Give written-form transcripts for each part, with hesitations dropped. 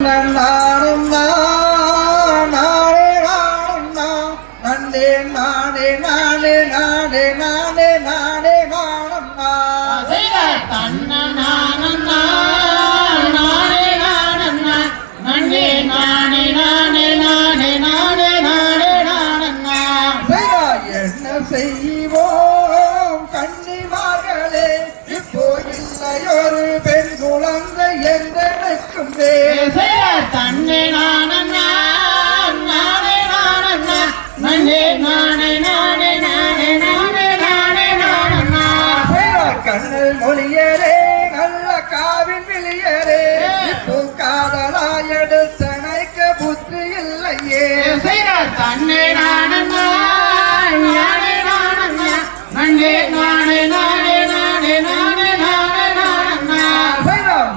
நானும் நானே நானும் நன்னே நானே நானே நானே நானே நானே நானும் தன்ன நானும் நானே நானும் நன்னே நானே நானே நானே நானே நானே நானும் என்ன செய்வோம் கன்னிமார்களே இப்போ இல்லையொரு பெண் குழந்தை என்றெடுக்கும் தன்னை நானும் நானே நானும் நன்னே நானே நானே நானே நானே நானே நானும் கண்ணல் மொழியரே நல்ல காவின் விழியரே இப்போ காதலாய் எடுத்தனைக்க புத்தி இல்லையே தன்னை நானும் நானே நானும் நன்னே நானே நானே நானே நானே நானே நானும்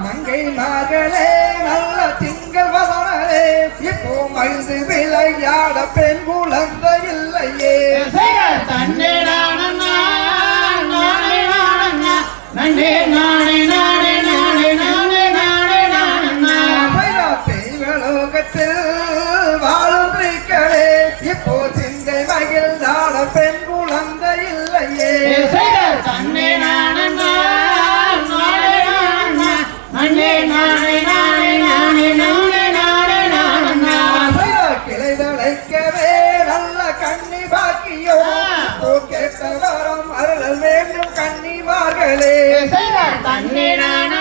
மங்கை மகளே நல்ல திங்கள் வதனரே இப்போ மகிழ்ந்து விளையாட பெண் குழந்தை இல்லையே தன்னை நானும் நானே நானும் நன்னே நானே நானே நானே நானே நானே நானும் தெய்வலோகத்தில் வாழும் பெண்களே இப்போ சிந்தை மகிழ்ந்தாட பெண் குழந்தை இல்லையே தன்னை நானும் நானே நானும் நன்னே நானே நானே நானே நானே நானே நானும் கிளை தழைக்கவே நல்ல கண்ணி பாக்கியோ கேட்ட வரம் அருள் வேண்டும் கன்னிமார்களே தன்னை நானும்